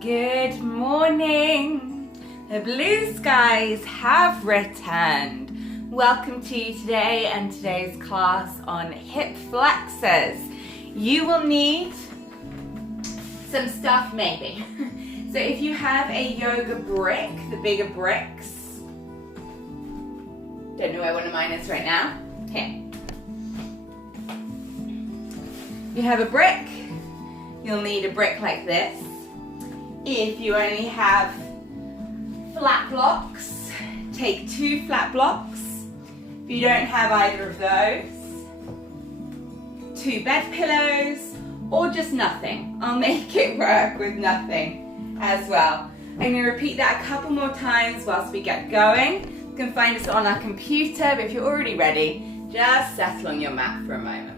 Good morning. The blue skies have returned. Welcome to you today and today's class on hip flexors. You will need some stuff maybe. So if you have a yoga brick, the bigger bricks, don't know where one of mine is right now. Here. You have a brick, you'll need a brick like this. If you only have flat blocks, take 2 flat blocks. If you don't have either of those, 2 bed pillows, or just nothing. I'll make it work with nothing as well. I'm going to repeat that a couple more times whilst we get going. You can find us on our computer, but if you're already ready, just settle on your mat for a moment.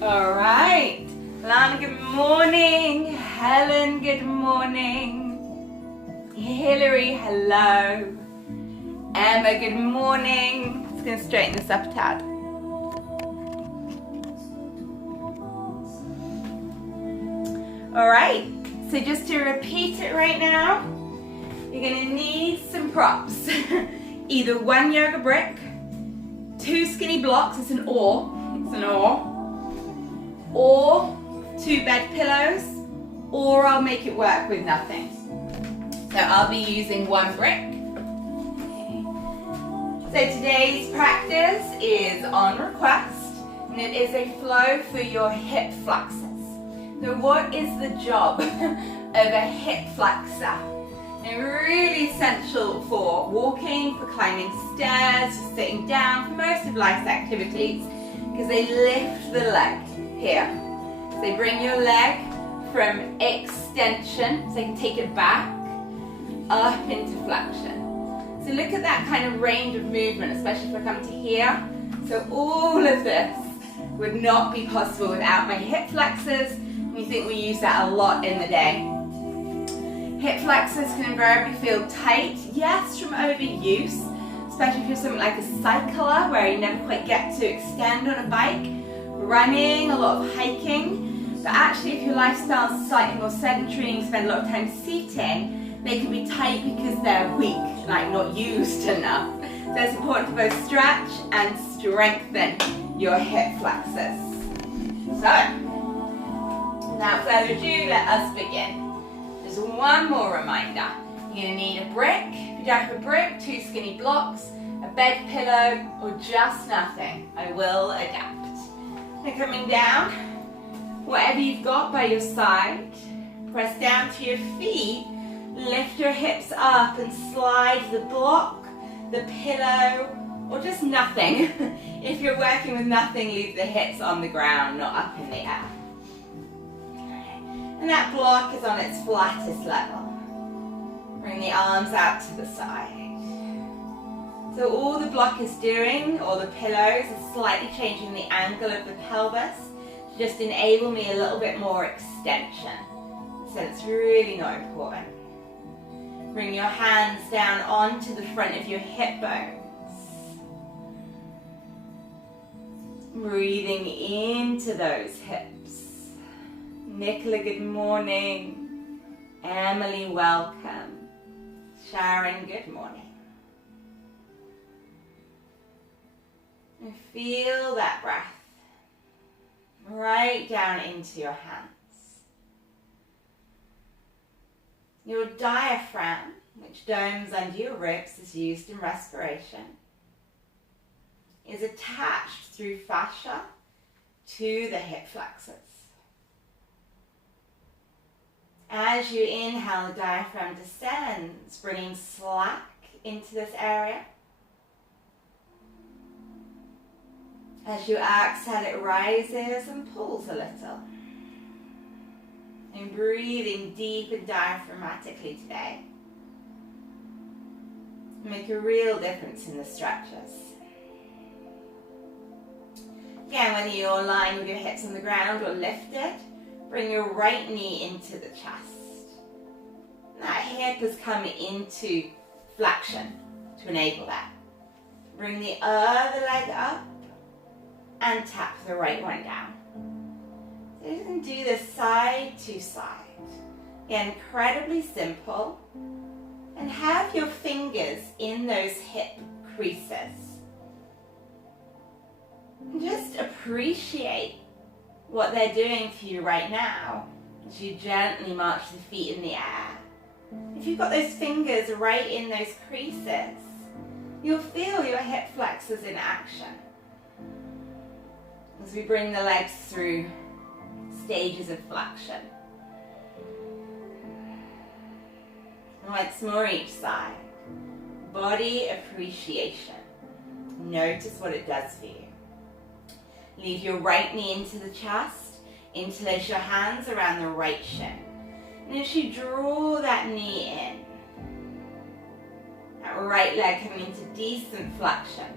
All right, Lana, good morning. Helen, good morning. Hillary, hello. Emma, good morning. Just gonna straighten this up a tad. All right, so just to repeat it right now, you're gonna need some props. Either 1 yoga brick, 2 skinny blocks, it's an oar, or 2 bed pillows, or I'll make it work with nothing. So I'll be using 1 brick. So today's practice is on request, and it is a flow for your hip flexors. So what is the job of a hip flexor? They're really essential for walking, for climbing stairs, for sitting down, for most of life's activities, because they lift the leg. Here, so they bring your leg from extension, so you can take it back, up into flexion. So look at that kind of range of movement, especially if I come to here. So all of this would not be possible without my hip flexors. We think we use that a lot in the day. Hip flexors can invariably feel tight, yes, from overuse, especially if you're something like a cycler where you never quite get to extend on a bike. Running, a lot of hiking, but actually if your lifestyle is slightly more sedentary and you spend a lot of time seating, they can be tight because they're weak, like not used enough. So it's important to both stretch and strengthen your hip flexors. So, without further ado, let us begin. Just one more reminder. You're going to need a brick. If you don't have a brick, 2 skinny blocks, a bed pillow, or just nothing. I will adapt. And coming down, whatever you've got by your side, press down to your feet, lift your hips up and slide the block, the pillow, or just nothing. If you're working with nothing, leave the hips on the ground, not up in the air. And that block is on its flattest level. Bring the arms out to the side. So all the block is doing, or the pillows, is slightly changing the angle of the pelvis to just enable me a little bit more extension. So it's really not important. Bring your hands down onto the front of your hip bones. Breathing into those hips. Nicola, good morning. Emily, welcome. Sharon, good morning. And feel that breath right down into your hands. Your diaphragm, which domes under your ribs, is used in respiration, is attached through fascia to the hip flexors. As you inhale, the diaphragm descends, bringing slack into this area. As you exhale, it rises and pulls a little. And breathing deep and diaphragmatically today. Make a real difference in the stretches. Again, whether you're lying with your hips on the ground or lifted, bring your right knee into the chest. That hip has come into flexion to enable that. Bring the other leg up and tap the right one down. So you can do this side to side. Again, incredibly simple. And have your fingers in those hip creases. And just appreciate what they're doing for you right now as you gently march the feet in the air. If you've got those fingers right in those creases, you'll feel your hip flexors in action. As we bring the legs through stages of flexion. Once more each side. Body appreciation. Notice what it does for you. Leave your right knee into the chest. Interlace your hands around the right shin. And as you draw that knee in, that right leg coming into decent flexion.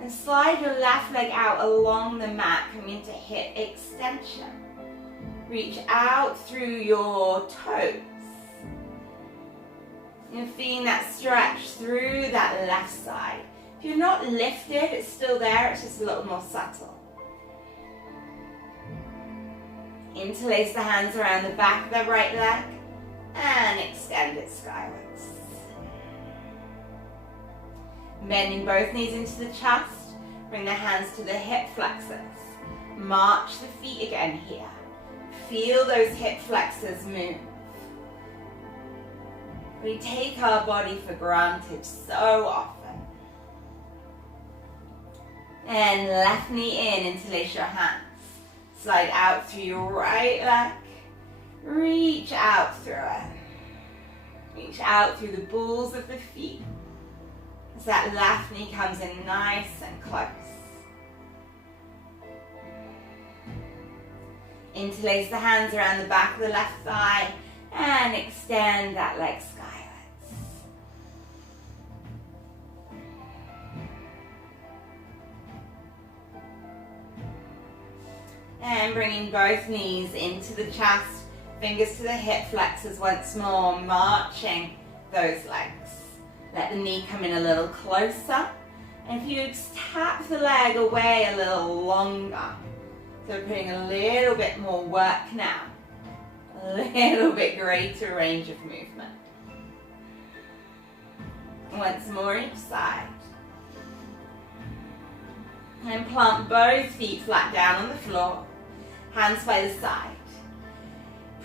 And slide your left leg out along the mat, coming into hip extension. Reach out through your toes. You're feeling that stretch through that left side. If you're not lifted, it's still there, it's just a little more subtle. Interlace the hands around the back of the right leg and extend it skywards. Bending both knees into the chest, bring the hands to the hip flexors. March the feet again here. Feel those hip flexors move. We take our body for granted so often. And left knee in, interlace your hands. Slide out through your right leg. Reach out through it. Reach out through the balls of the feet. As that left knee comes in nice and close. Interlace the hands around the back of the left thigh and extend that leg skywards. And bringing both knees into the chest, fingers to the hip flexors once more, marching those legs. Let the knee come in a little closer. And if you tap the leg away a little longer, so we're putting a little bit more work now, a little bit greater range of movement. Once more each side. And plant both feet flat down on the floor, hands by the side.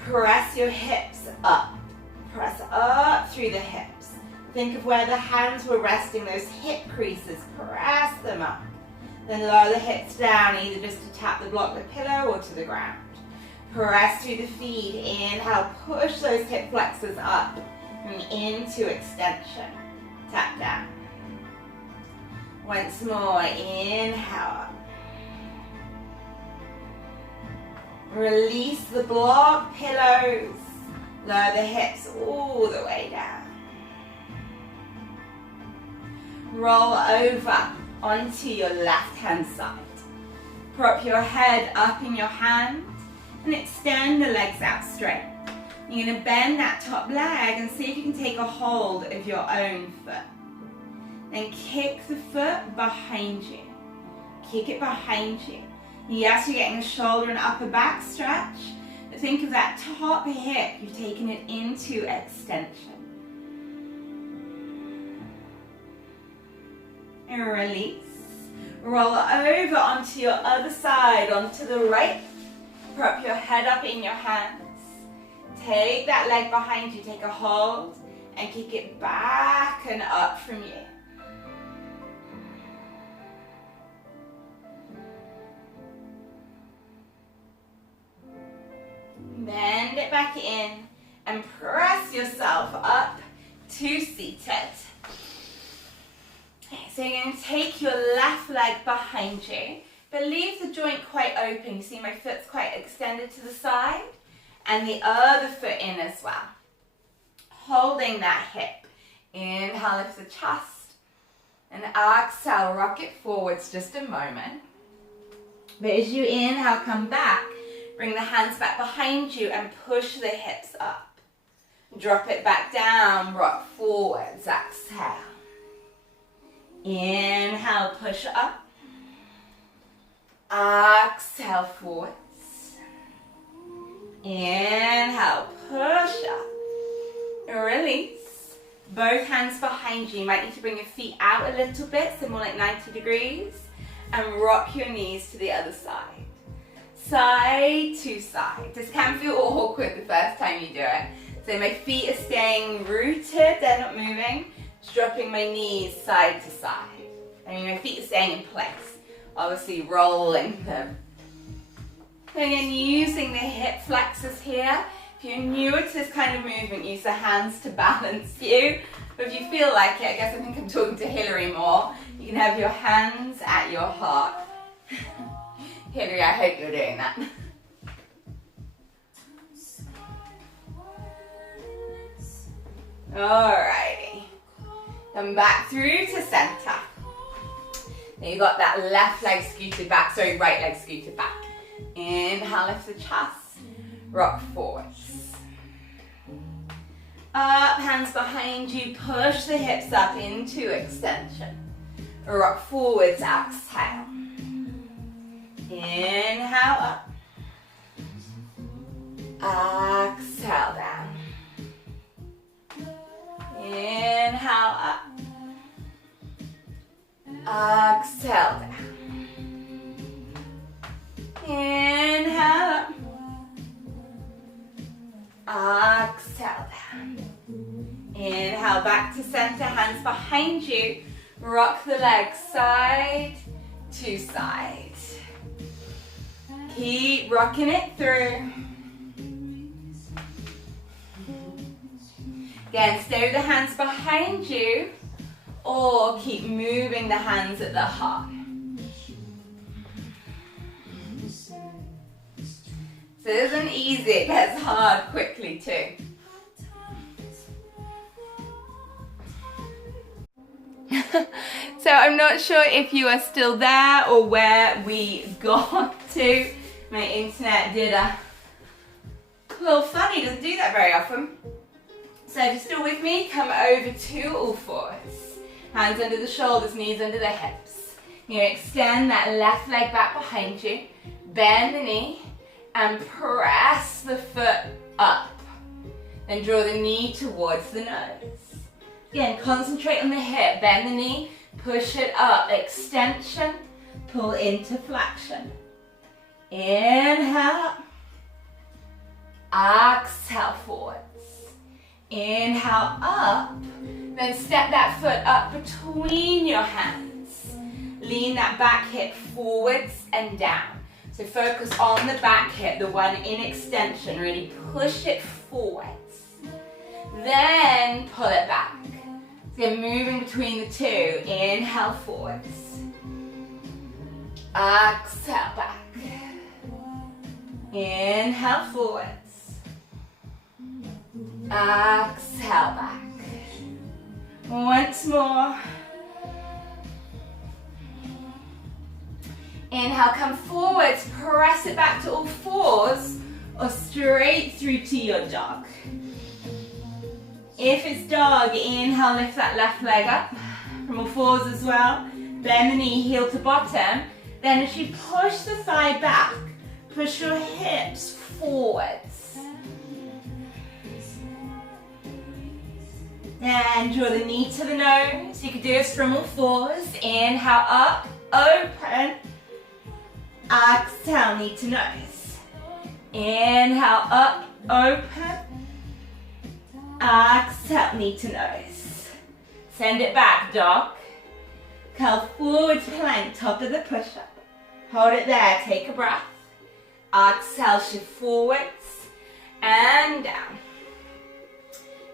Press your hips up. Press up through the hips. Think of where the hands were resting, those hip creases. Press them up. Then lower the hips down, either just to tap the block, the pillow, or to the ground. Press through the feet. Inhale, push those hip flexors up and into extension. Tap down. Once more, inhale up. Release the block, pillows. Lower the hips all the way down. Roll over onto your left hand side. Prop your head up in your hands and extend the legs out straight. You're going to bend that top leg and see if you can take a hold of your own foot. Then kick the foot behind you. Kick it behind you. Yes, you're getting a shoulder and upper back stretch, but think of that top hip. You've taken it into extension. And release. Roll over onto your other side, onto the right. Prop your head up in your hands. Take that leg behind you, take a hold, and kick it back and up from you. Bend it back in and press yourself up to seated. So you're going to take your left leg behind you, but leave the joint quite open. You see my foot's quite extended to the side, and the other foot in as well. Holding that hip Inhale, lift the chest. And exhale, rock it forwards just a moment. But as you inhale, come back. Bring the hands back behind you and push the hips up. Drop it back down, rock forwards, exhale. Inhale, push up. Exhale, forwards. Inhale, push up. Release. Both hands behind you. You might need to bring your feet out a little bit, so more like 90 degrees. And rock your knees to the other side. Side to side. This can feel awkward the first time you do it. So my feet are staying rooted, they're not moving. Just dropping my knees side to side. I mean, my feet are staying in place. Obviously rolling them. And again, using the hip flexors here. If you're newer to this kind of movement, use the hands to balance you. But if you feel like it, I guess I think I'm talking to Hillary more. You can have your hands at your heart. Hillary, I hope you're doing that. Alrighty. Come back through to center. Now you got that left leg scooted back, sorry, right leg scooted back. Inhale, lift the chest. Rock forwards. Up, hands behind you, push the hips up into extension. Rock forwards, exhale. Inhale up. Exhale down. Inhale up. Exhale down. Inhale up. Exhale down. Inhale back to center, hands behind you. Rock the legs side to side. Keep rocking it through. Again, stay with the hands behind you or keep moving the hands at the heart. So it isn't easy, it gets hard quickly too. So I'm not sure if you are still there or where we got to. My internet did a little funny, doesn't do that very often. So if you're still with me, come over to all fours. Hands under the shoulders, knees under the hips. You extend that left leg back behind you. Bend the knee and press the foot up. Then draw the knee towards the nose. Again, concentrate on the hip, bend the knee, push it up, extension, pull into flexion. Inhale, exhale forwards. Inhale up, then step that foot up between your hands. Lean that back hip forwards and down. So focus on the back hip, the one in extension, really push it forwards. Then pull it back. So moving between the two, inhale forwards. Exhale back. Inhale forwards. Exhale back. Once more. Inhale, come forwards, press it back to all fours or straight through to your dog. If it's dog, inhale, lift that left leg up from all fours as well. Bend the knee, heel to bottom. Then as you push the thigh back, push your hips forwards. And draw the knee to the nose. You could do this from all fours. Inhale up, open. Exhale, knee to nose. Inhale up, open. Exhale, knee to nose. Send it back, dog. Curl forward plank, top of the push-up. Hold it there, take a breath. Exhale, shift forwards and down.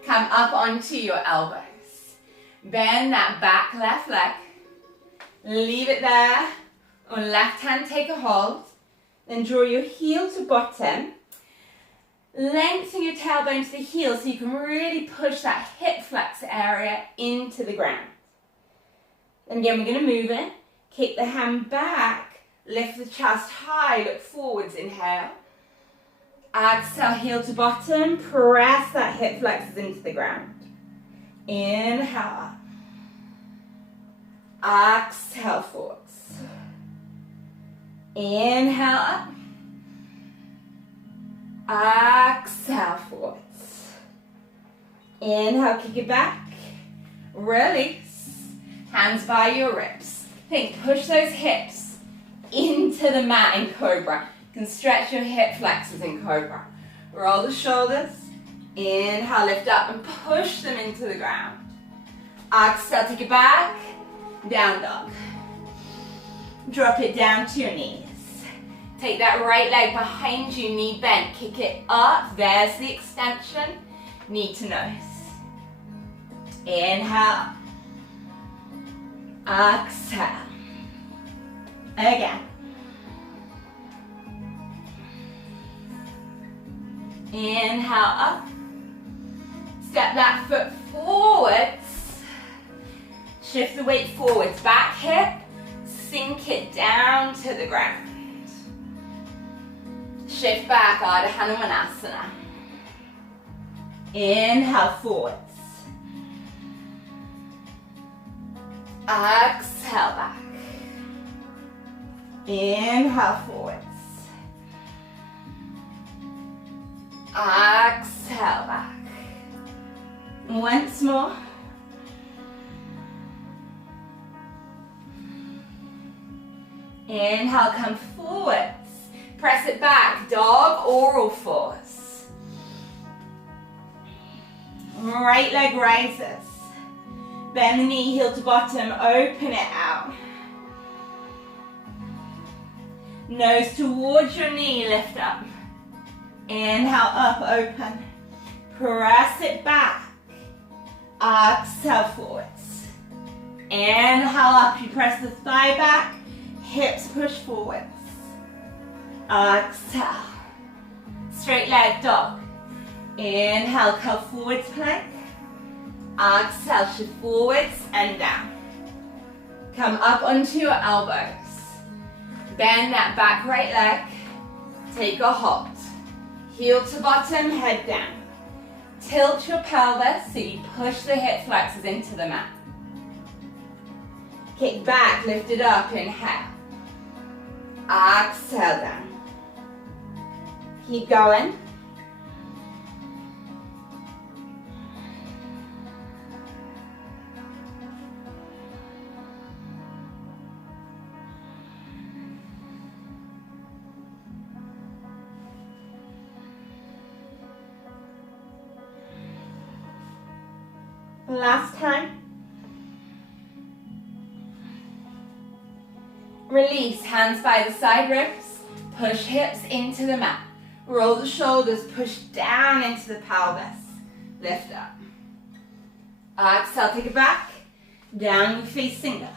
Come up onto your elbows. Bend that back left leg. Leave it there. On left hand, take a hold. Then draw your heel to bottom. Lengthen your tailbone to the heel so you can really push that hip flexor area into the ground. Then again, we're going to move it. Kick the hand back, lift the chest high, look forwards, inhale. Exhale, heel to bottom, press that hip flexors into the ground. Inhale up. Exhale, forwards. Inhale up. Exhale, forwards. Inhale, kick it back. Release. Hands by your ribs. Think, push those hips into the mat in Cobra. You can stretch your hip flexors in Cobra. Roll the shoulders. Inhale, lift up and push them into the ground. Exhale, take it back. Down dog. Drop it down to your knees. Take that right leg behind you, knee bent. Kick it up. There's the extension. Knee to nose. Inhale. Exhale. Again. Inhale up. Step that foot forwards. Shift the weight forwards. Back hip. Sink it down to the ground. Shift back, Ardha Hanumanasana. Inhale, forwards. Exhale, back. Inhale, forwards. Exhale, back. Once more. Inhale, come forwards. Press it back, dog or all fours. Right leg rises. Bend the knee, heel to bottom, open it out. Nose towards your knee, lift up. Inhale, up, open. Press it back. Exhale, forwards. Inhale, up, you press the thigh back, hips push forwards. Exhale. Straight leg dog. Inhale, curl forwards plank. Exhale, shift forwards and down. Come up onto your elbows. Bend that back right leg. Take a hold. Heel to bottom, head down. Tilt your pelvis so you push the hip flexors into the mat. Kick back, lift it up, inhale. Exhale down. Keep going. Last time. Release, hands by the side ribs. Push hips into the mat. Roll the shoulders, push down into the pelvis. Lift up. Exhale, take it back. Downward facing dog.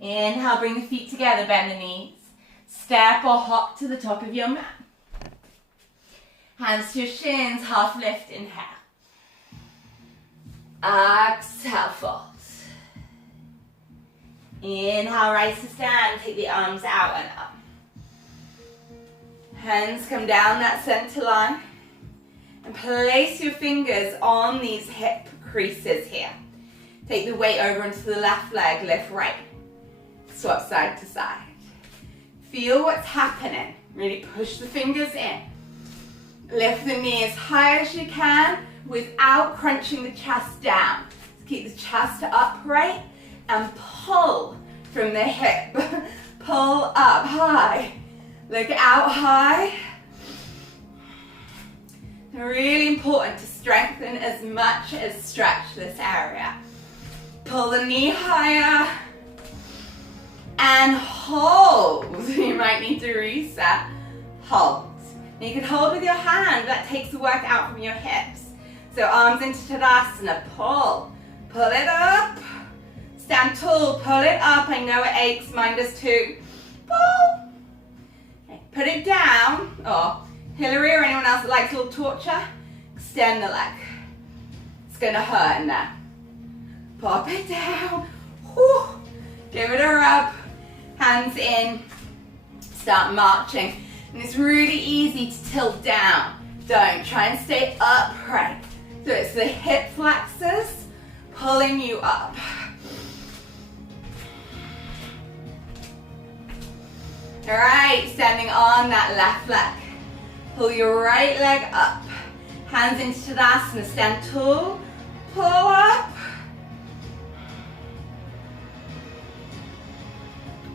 Inhale, bring the feet together, bend the knees. Step or hop to the top of your mat. Hands to your shins, half lift, inhale. Exhale, fold. Inhale, rise to stand, take the arms out and up. Hands come down that center line. And place your fingers on these hip creases here. Take the weight over into the left leg, lift right. Swap side to side. Feel what's happening. Really push the fingers in. Lift the knee as high as you can without crunching the chest down. Keep the chest upright and pull from the hip. Pull up high. Look out high. Really important to strengthen as much as stretch this area. Pull the knee higher and hold. You might need to reset. Hold. You can hold with your hand. That takes the work out from your hips. So arms into Tadasana. Pull. Pull it up. Stand tall. Pull it up. I know it aches. Mine does too. pull. Okay, put it down, or Hillary or anyone else that likes a little torture, extend the leg. It's gonna hurt in there. Pop it down. Whew. Give it a rub. Hands in. Start marching. And it's really easy to tilt down. Don't try and stay upright. So it's the hip flexors pulling you up. All right, standing on that left leg. Pull your right leg up. Hands into Tadasana. Stand tall. Pull up.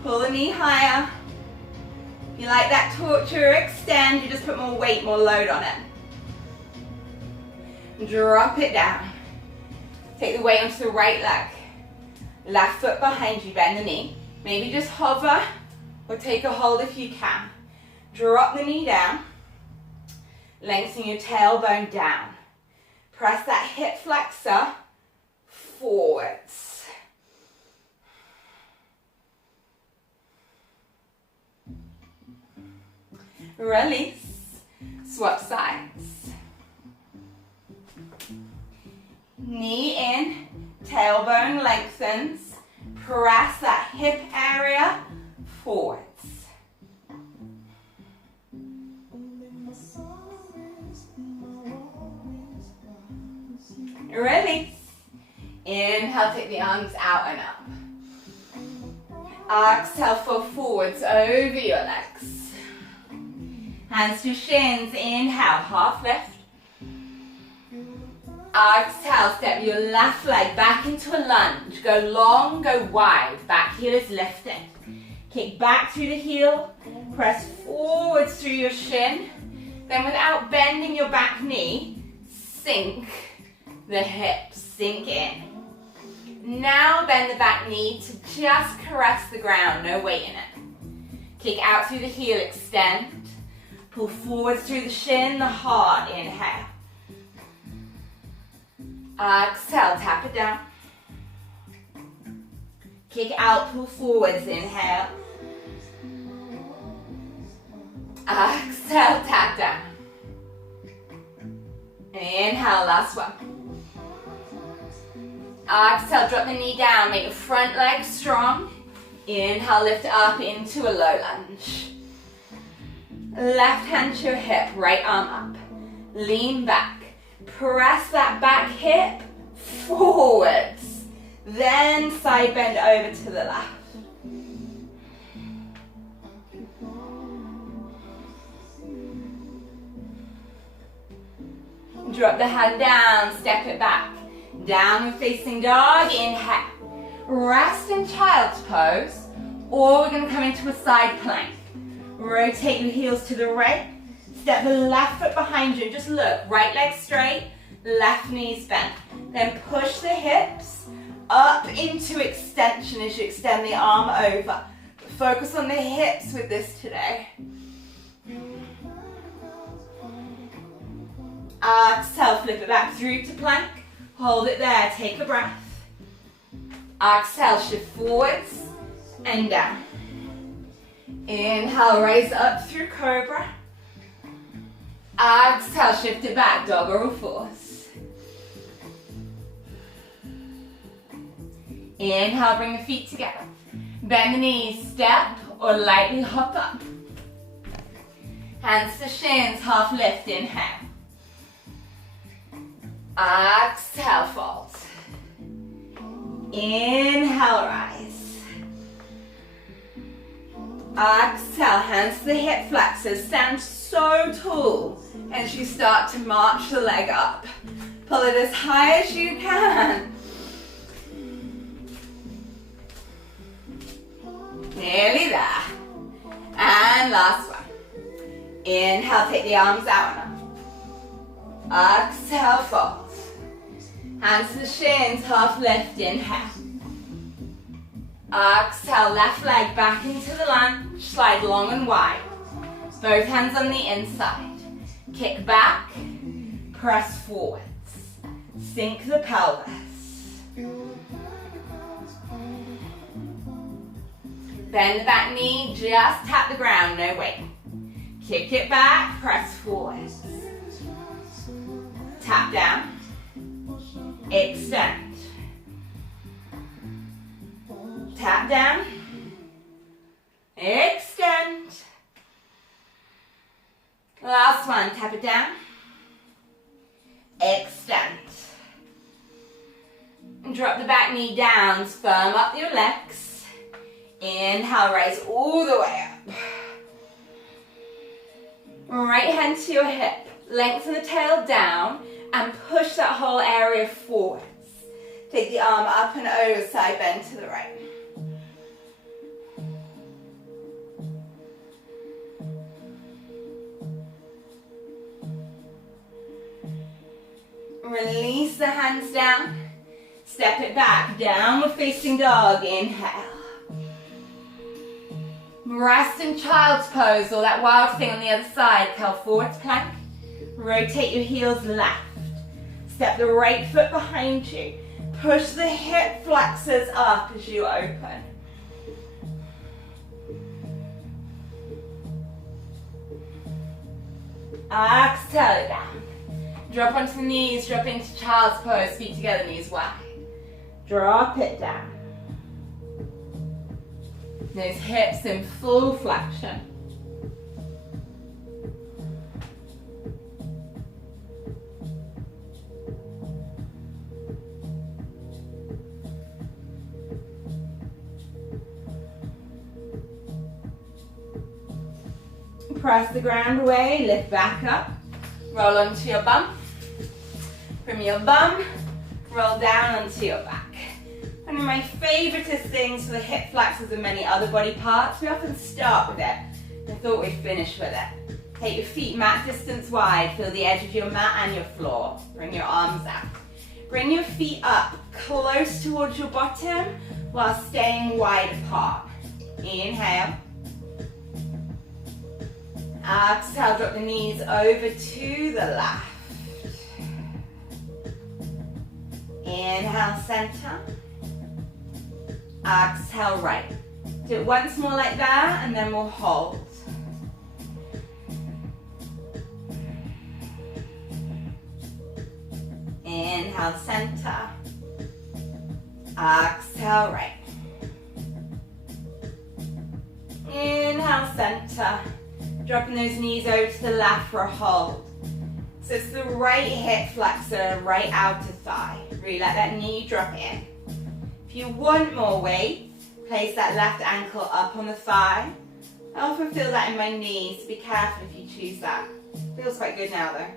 Pull the knee higher. If you like that torture, extend. You just put more weight, more load on it. Drop it down. Take the weight onto the right leg. Left foot behind you, bend the knee. Maybe just hover or take a hold if you can. Drop the knee down. Lengthen your tailbone down. Press that hip flexor forwards. Release. Swap sides. Knee in, tailbone lengthens. Press that hip area forwards. Release. Inhale, take the arms out and up. Exhale, fold forwards over your legs. Hands to shins. Inhale, half lift. Exhale, step your left leg back into a lunge. Go long, go wide. Back heel is lifted. Kick back through the heel. Press forwards through your shin. Then without bending your back knee, sink the hips. Sink in. Now bend the back knee to just caress the ground. No weight in it. Kick out through the heel, extend. Pull forwards through the shin, the heart. Inhale. Exhale, tap it down. Kick out, pull forwards, inhale. Exhale, tap down. Inhale, last one. Exhale, drop the knee down, make your front leg strong. Inhale, lift up into a low lunge. Left hand to your hip, right arm up. Lean back. Press that back hip forwards. Then side bend over to the left. Drop the hand down, step it back. Downward facing dog, inhale. Rest in child's pose, or we're going to come into a side plank. Rotate your heels to the right. Step the left foot behind you. Just look, right leg straight, left knees bent. Then push the hips up into extension as you extend the arm over. Focus on the hips with this today. Exhale, flip it back through to plank. Hold it there, take a breath. Exhale, shift forwards and down. Inhale, raise up through cobra. Exhale, shift it back, dog or force. Inhale, bring the feet together. Bend the knees, step or lightly hop up. Hands to shins, half lift, inhale. Exhale, fold. Inhale, rise. Exhale, hands to the hip flexors. Stand so tall as you start to march the leg up. Pull it as high as you can. Nearly there. And last one. Inhale, take the arms out and up. Exhale, fold. Hands to the shins, half lift, inhale. Exhale, left leg back into the lunge, slide long and wide. Both hands on the inside. Kick back, press forwards. Sink the pelvis. Bend the back knee, just tap the ground, no weight. Kick it back, press forward. Tap down. Extend. Tap down. Extend. Last one, tap it down. Extend. And drop the back knee down, firm up your legs. Inhale, rise all the way up. Right hand to your hip. Lengthen the tail down and push that whole area forwards. Take the arm up and over, side bend to the right. Release the hands down. Step it back, downward facing dog, inhale. Rest in child's pose, or that wild thing on the other side, curl forward plank. Rotate your heels left. Step the right foot behind you. Push the hip flexors up as you open. Exhale it down. Drop onto the knees, drop into child's pose, feet together, knees wide. Drop it down. Those hips in full flexion. Press the ground away, lift back up, roll onto your bum. From your bum, roll down onto your back. One of my favouriteest things for the hip flexors and many other body parts, we often start with it. I thought we'd finish with it. Take your feet mat distance wide, feel the edge of your mat and your floor. Bring your arms out. Bring your feet up close towards your bottom while staying wide apart. Inhale. Exhale, drop the knees over to the left. Inhale, center. Exhale, right. Do it once more like that, and then we'll hold. Inhale, center. Exhale, right. Inhale, center. Dropping those knees over to the left for a hold. So it's the right hip flexor, right outer thigh. Really let that knee drop in. If you want more weight, place that left ankle up on the thigh. I often feel that in my knees, so be careful if you choose that. Feels quite good now though.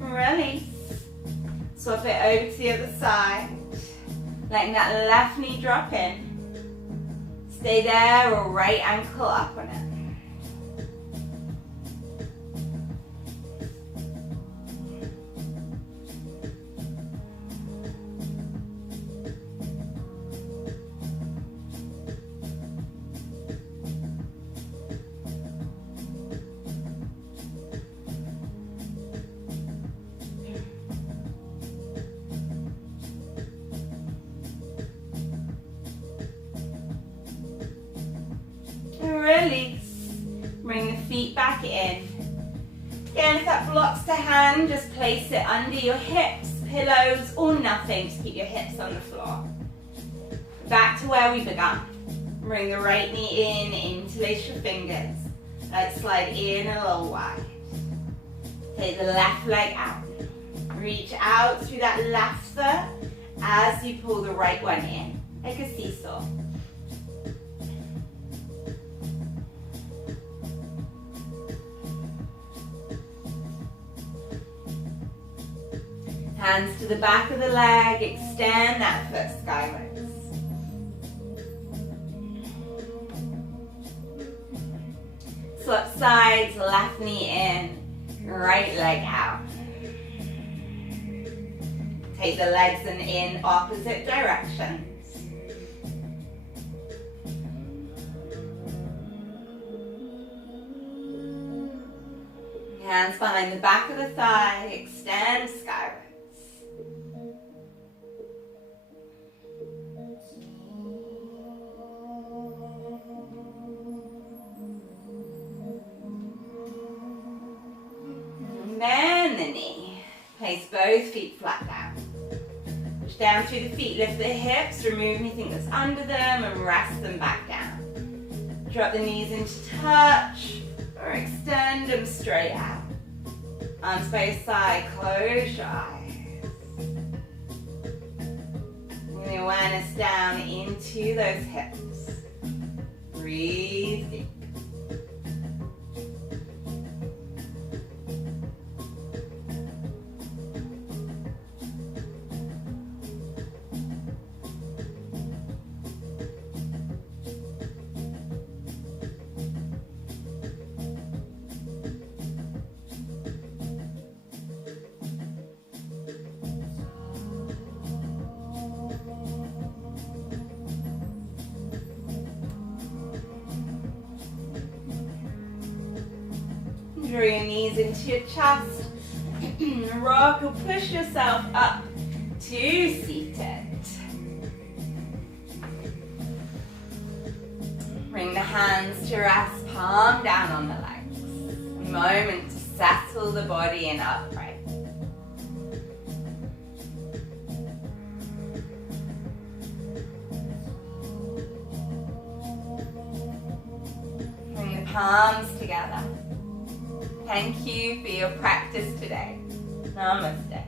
Release. Swap it over to the other side. Letting that left knee drop in. Stay there or right ankle up on it. Release. Bring the feet back in. Again, if that blocks the hand, just place it under your hips, pillows, or nothing. Just keep your hips on the floor. Back to where we began. Bring the right knee in, interlace your fingers. Let it slide in a little wide. Take the left leg out. Reach out through that left foot as you pull the right one in, like a seesaw. Hands to the back of the leg, extend that foot skywards. swap sides, left knee in, right leg out. Take the legs in opposite directions. Hands behind the back of the thigh, extend skywards. Bend the knee. Place both feet flat down. Push down through the feet, lift the hips, remove anything that's under them and rest them back down. Drop the knees into touch or extend them straight out. Arms by your side, close your eyes. Bring the awareness down into those hips. Breathe deep. Draw your knees into your chest. Rock or push yourself up to seated. Bring the hands to rest, palm down on the legs. A moment to settle the body in upright. Bring the palms together. Thank you for your practice today. Namaste.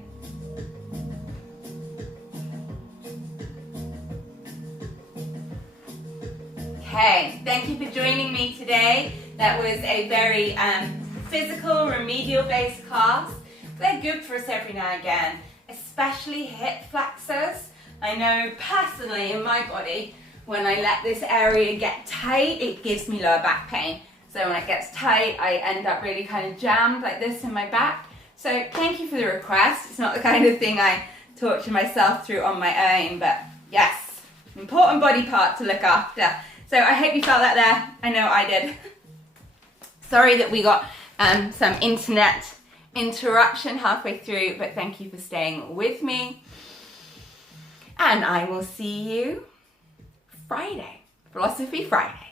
Okay, thank you for joining me today. That was a very physical, remedial-based class. They're good for us every now and again, especially hip flexors. I know personally in my body, when I let this area get tight, it gives me lower back pain. So when it gets tight, I end up really kind of jammed like this in my back. So thank you for the request. It's not the kind of thing I torture myself through on my own, but yes, important body part to look after. So I hope you felt that there. I know I did. Sorry that we got some internet interruption halfway through, but thank you for staying with me. And I will see you Friday, Philosophy Friday.